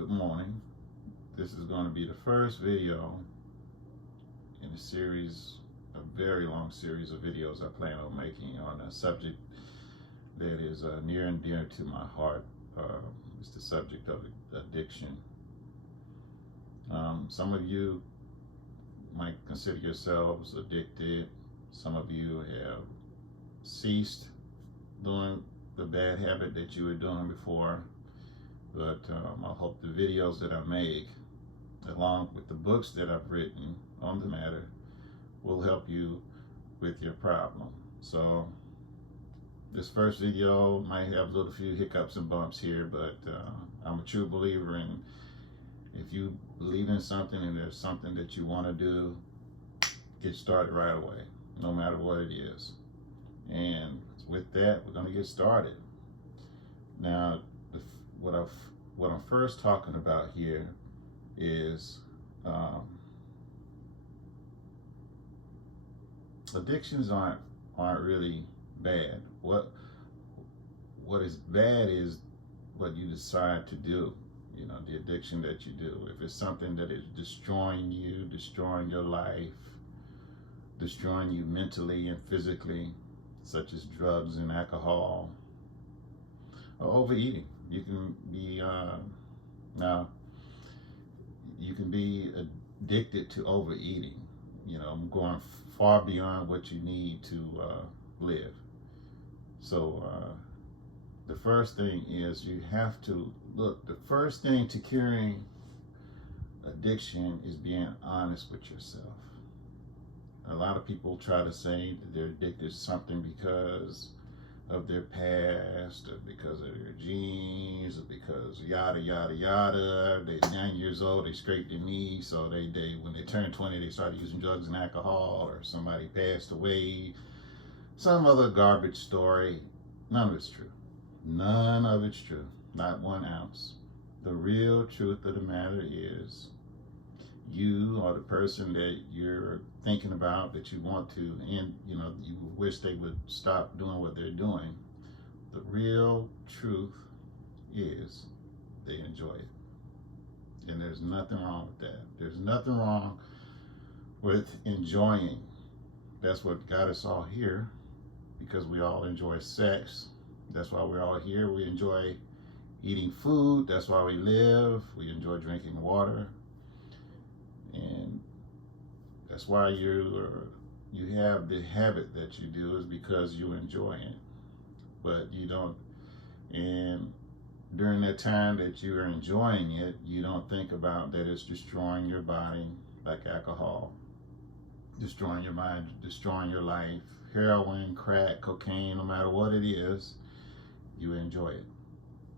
Good morning. This is going to be the first video in a series, a very long series of videos I plan on making on a subject that is near and dear to my heart. It's the subject of addiction. Some of you might consider yourselves addicted. Some of you have ceased doing the bad habit that you were doing before. But I hope the videos that I make, along with the books that I've written on the matter, will help you with your problem. So this first video might have a little few hiccups and bumps here, but I'm a true believer in, if you believe in something and there's something that you want to do, get started right away, no matter what it is. And with that, we're going to get started. Now, what I'm first talking about here is addictions aren't really bad. What is bad is what you decide to do. You know, the addiction that you do. If it's something that is destroying you, destroying your life, destroying you mentally and physically, such as drugs and alcohol, or overeating. You can be now. You can be addicted to overeating. You know, going far beyond what you need to live. So the first thing is you have to look. The first thing to curing addiction is being honest with yourself. A lot of people try to say that they're addicted to something because of their past, or because of their genes, or because yada yada yada. They're 9 years old, they scraped their knees, so they when they turn 20 they started using drugs and alcohol, or somebody passed away, some other garbage story. None of it's true. None of it's true. Not 1 ounce. The real truth of the matter is, you are the person that you're thinking about, that you want to end, you know, you wish they would stop doing what they're doing. The real truth is they enjoy it. And there's nothing wrong with that. There's nothing wrong with enjoying. That's what got us all here, because we all enjoy sex. That's why we're all here. We enjoy eating food. That's why we live. We enjoy drinking water. And that's why you have the habit that you do, is because you enjoy it. But you don't, and during that time that you are enjoying it, you don't think about that it's destroying your body, like alcohol, destroying your mind, destroying your life. Heroin, crack, cocaine, no matter what it is, you enjoy it.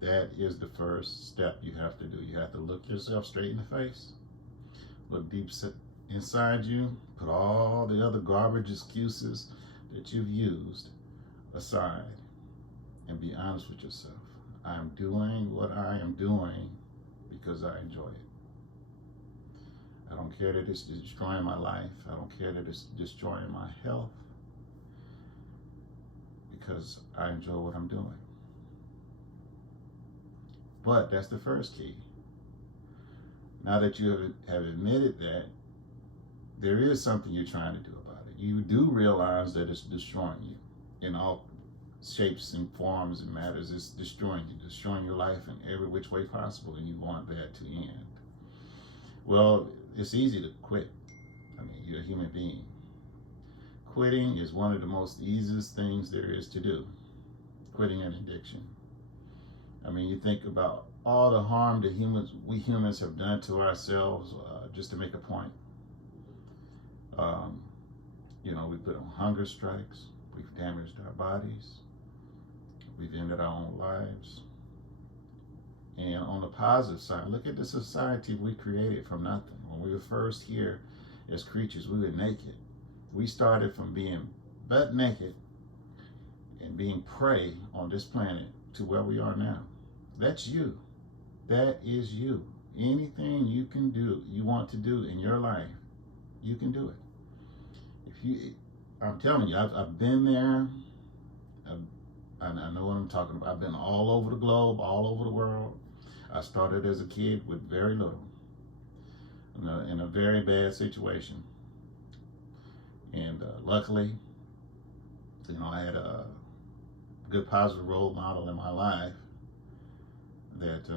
That is the first step you have to do. You have to look yourself straight in the face. Look deep inside you. Put all the other garbage excuses that you've used aside and be honest with yourself. I'm doing what I am doing because I enjoy it. I don't care that it's destroying my life. I don't care that it's destroying my health, because I enjoy what I'm doing. But that's the first key. Now that you have admitted that, there is something you're trying to do about it. You do realize that it's destroying you in all shapes and forms and matters. It's destroying you, destroying your life in every which way possible, and you want that to end. Well, it's easy to quit. I mean, you're a human being. Quitting is one of the most easiest things there is to do. Quitting an addiction. I mean, you think about all the harm that we humans have done to ourselves just to make a point. You know, we put on hunger strikes. We've damaged our bodies. We've ended our own lives. And on the positive side, look at the society we created from nothing. When we were first here as creatures, we were naked. We started from being butt naked and being prey on this planet to where we are now. That's you. That is you. Anything you can do, you want to do in your life, you can do it. I'm telling you, I've been there. I know what I'm talking about. I've been all over the globe, all over the world. I started as a kid with very little, in a very bad situation. And luckily, I had a good positive role model in my life that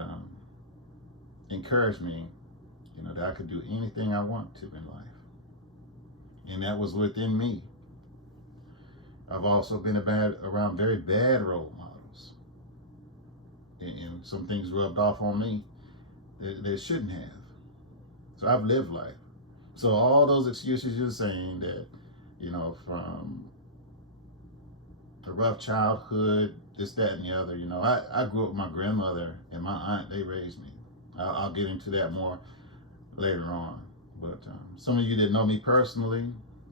encouraged me, that I could do anything I want to in life. And that was within me. I've also been around very bad role models. And some things rubbed off on me that shouldn't have. So I've lived life. So all those excuses you're saying that, from a rough childhood, this, that, and the other, I grew up with my grandmother and my aunt. They raised me. I'll get into that more later on. But some of you that know me personally,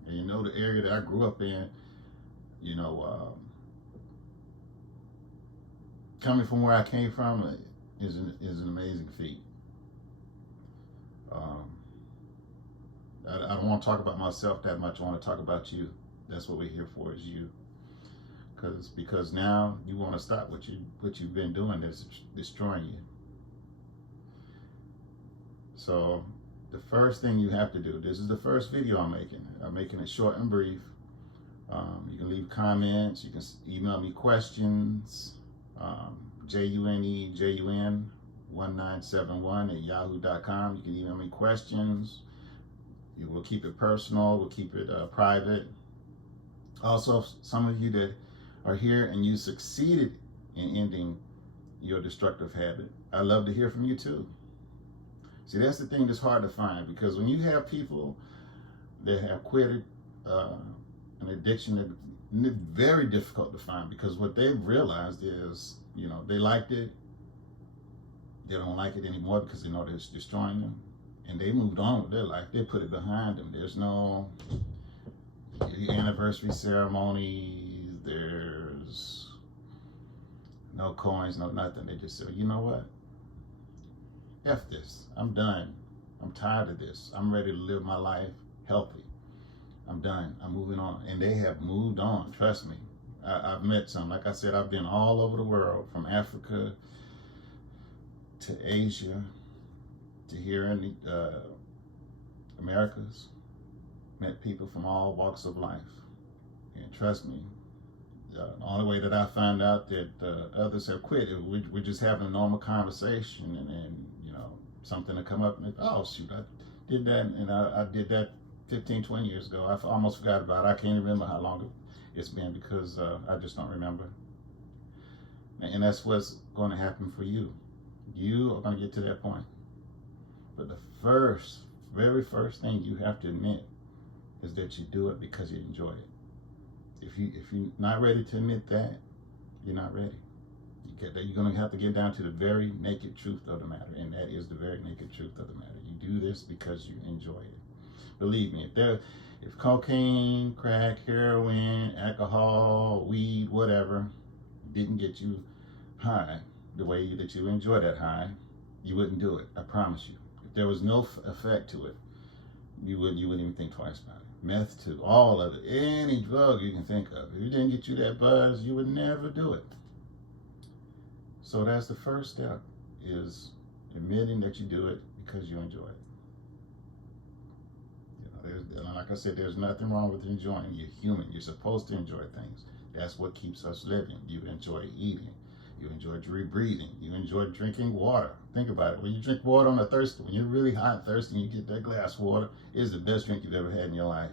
and you know the area that I grew up in, coming from where I came from is an amazing feat. I don't want to talk about myself that much. I want to talk about you. That's what we're here for, is you. Because now you want to stop what you've been doing that's destroying you. So the first thing you have to do, this is the first video I'm making. I'm making it short and brief. You can leave comments. You can email me questions. JUNEJUN1971 You can email me questions. We'll keep it personal. We'll keep it private. Also, some of you that are here and you succeeded in ending your destructive habit, I'd love to hear from you too. See, that's the thing that's hard to find, because when you have people that have quitted an addiction, it's very difficult to find, because what they've realized is, they liked it, they don't like it anymore because they know that it's destroying them, and they moved on with their life. They put it behind them. There's no anniversary ceremonies, there's no coins, no nothing. They just say, you know what? F this. I'm done. I'm tired of this. I'm ready to live my life healthy. I'm done. I'm moving on. And they have moved on. Trust me. I've met some. Like I said, I've been all over the world, from Africa to Asia to here in the Americas. Met people from all walks of life. And trust me, the only way that I find out that others have quit, we're just having a normal conversation, and something to come up and, oh shoot, I did that, and I did that 15, 20 years ago. I almost forgot about it. I can't remember how long it's been, because I just don't remember. And that's what's going to happen for you. You are going to get to that point. But the very first thing you have to admit is that you do it because you enjoy it. If you're not ready to admit that, you're not ready. You're going to have to get down to the very naked truth of the matter, and that is the very naked truth of the matter. You do this because you enjoy it. Believe me, if cocaine, crack, heroin, alcohol, weed, whatever, didn't get you high the way that you enjoy that high, you wouldn't do it. I promise you. If there was no effect to it, you wouldn't even think twice about it. Meth too, all of it, any drug you can think of. If it didn't get you that buzz, you would never do it. So that's the first step, is admitting that you do it because you enjoy it. Like I said, there's nothing wrong with enjoying. You're human. You're supposed to enjoy things. That's what keeps us living. You enjoy eating. You enjoy breathing. You enjoy drinking water. Think about it. When you drink water on a thirst, when you're really hot and thirsty and you get that glass of water, it's the best drink you've ever had in your life.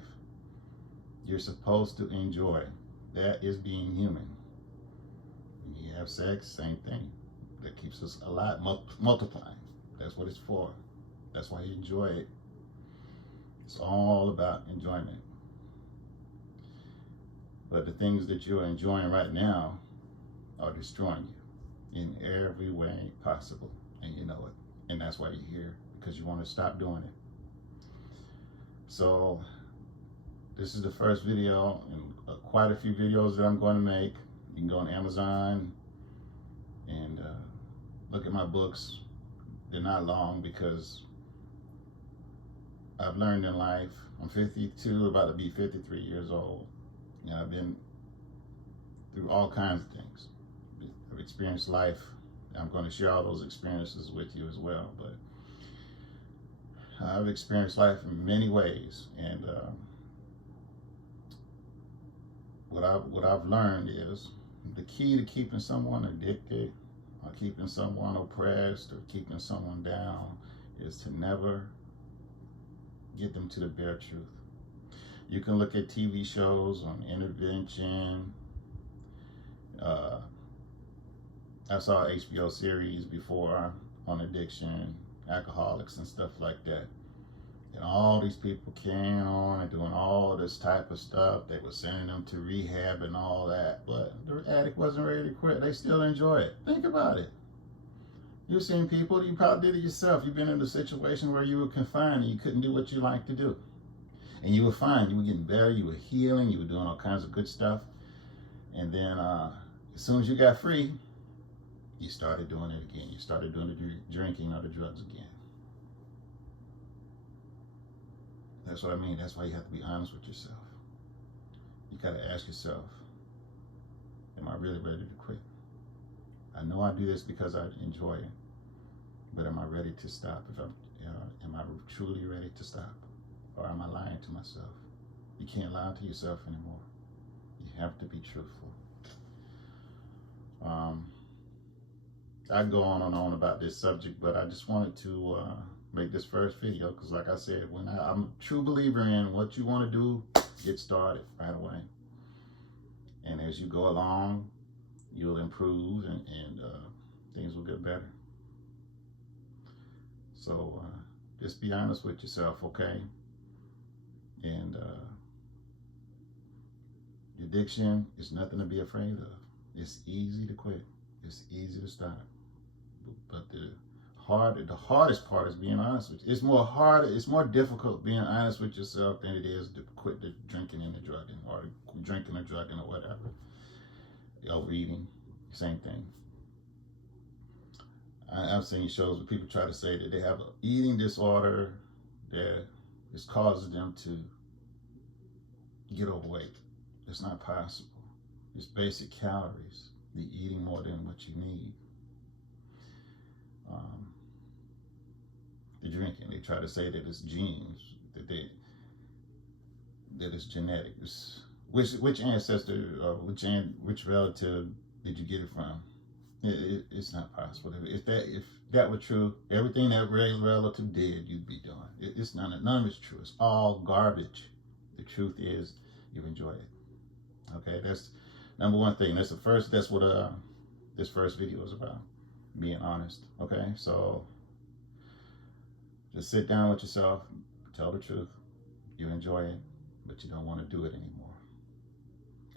You're supposed to enjoy. That is being human. When you have sex, same thing. That keeps us alive, multiplying. That's what it's for. That's why you enjoy it. It's all about enjoyment. But the things that you're enjoying right now are destroying you in every way possible, and you know it. And that's why you're here, because you want to stop doing it. So this is the first video in quite a few videos that I'm going to make. You can go on Amazon and look at my books. They're not long, because I've learned in life. I'm 52, about to be 53 years old. And I've been through all kinds of things. I've experienced life I'm going to share all those experiences with you as well. But I've experienced life in many ways, and what I've learned is the key to keeping someone addicted, or keeping someone oppressed, or keeping someone down, is to never get them to the bare truth. You can look at TV shows on intervention. I saw an HBO series before on addiction, alcoholics, and stuff like that. And all these people carrying on and doing all this type of stuff. They were sending them to rehab and all that. But the addict wasn't ready to quit. They still enjoy it. Think about it. You've seen people, you probably did it yourself. You've been in a situation where you were confined and you couldn't do what you like to do. And you were fine. You were getting better. You were healing. You were doing all kinds of good stuff. And then as soon as you got free, you started doing it again. You started doing the drinking or the drugs again. That's what I mean. That's why you have to be honest with yourself. You got to ask yourself, am I really ready to quit? I know I do this because I enjoy it, but am I ready to stop? Am I truly ready to stop? Or am I lying to myself? You can't lie to yourself anymore. You have to be truthful. I go on and on about this subject, but I just wanted to make this first video because, like I said, I'm a true believer in what you want to do, get started right away. And as you go along, you'll improve and things will get better. So just be honest with yourself, okay? And addiction is nothing to be afraid of. It's easy to quit. It's easy to stop. But the hardest part is being honest with you. It's more difficult being honest with yourself than it is to quit the drinking and the drugging, or drinking or drugging or whatever. Overeating, same thing. I've seen shows where people try to say that they have an eating disorder that is causing them to get overweight. It's not possible. It's basic calories. You're eating more than what you need. The drinking, they try to say that it's genes, that it's genetics. Which ancestor or which relative did you get it from? It's not possible. If that were true, everything that relative did, you'd be doing. It's none of it's true. It's all garbage. The truth is, you enjoy it. Okay, that's number one thing. That's what this first video is about. Being honest. Okay, so just sit down with yourself, tell the truth. You enjoy it, but you don't want to do it anymore.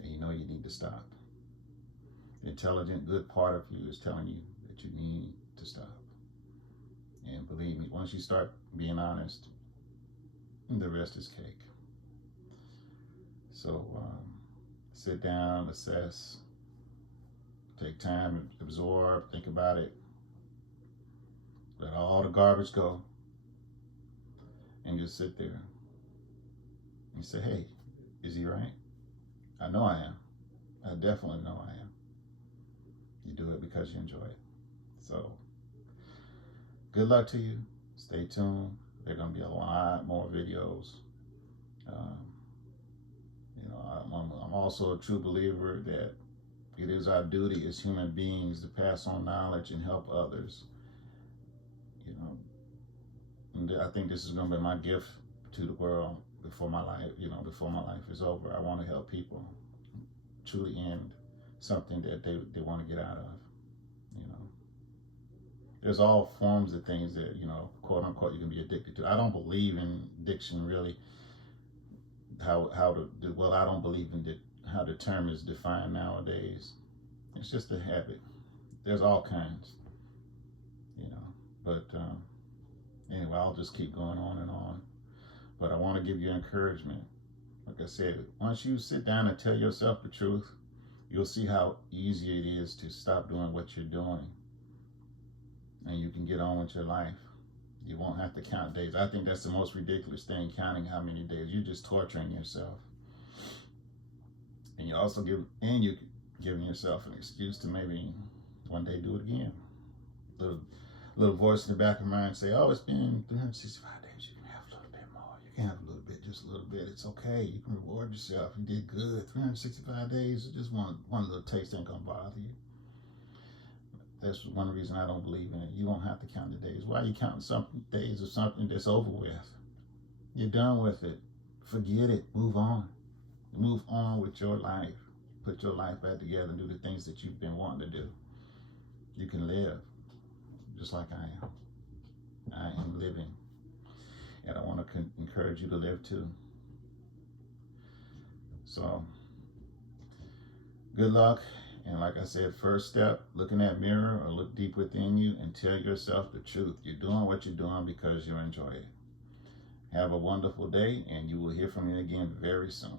And you know you need to stop. The intelligent, good part of you is telling you that you need to stop. And believe me, once you start being honest, the rest is cake. So sit down, assess, take time, absorb, think about it. Let all the garbage go. And just sit there and say, hey, is he right? I know I am. I definitely know I am. You do it because you enjoy it. So, good luck to you. Stay tuned. There are going to be a lot more videos. I'm also a true believer that it is our duty as human beings to pass on knowledge and help others. And I think this is going to be my gift to the world before my life is over. I want to help people truly end something that they want to get out of. There's all forms of things that, quote unquote, you can be addicted to. I don't believe in addiction really. I don't believe in how the term is defined nowadays. It's just a habit. There's all kinds, but anyway, I'll just keep going on and on. But I want to give you encouragement. Like I said, once you sit down and tell yourself the truth, you'll see how easy it is to stop doing what you're doing. And you can get on with your life. You won't have to count days. I think that's the most ridiculous thing, counting how many days. You're just torturing yourself. And you're giving yourself an excuse to maybe one day do it again. little voice in the back of your mind say, oh, it's been 365 days. You can have a little bit more. You can have a little bit, just a little bit. It's okay. You can reward yourself. You did good. 365 days, just one little taste ain't gonna bother you. That's one reason I don't believe in it. You don't have to count the days. Why are you counting some days of something that's over with? You're done with it. Forget it. Move on. Move on with your life. Put your life back together and do the things that you've been wanting to do. You can live just like I am. I am living. And I want to encourage you to live too. So, good luck. And like I said, first step, look in that mirror or look deep within you and tell yourself the truth. You're doing what you're doing because you enjoy it. Have a wonderful day, and you will hear from me again very soon.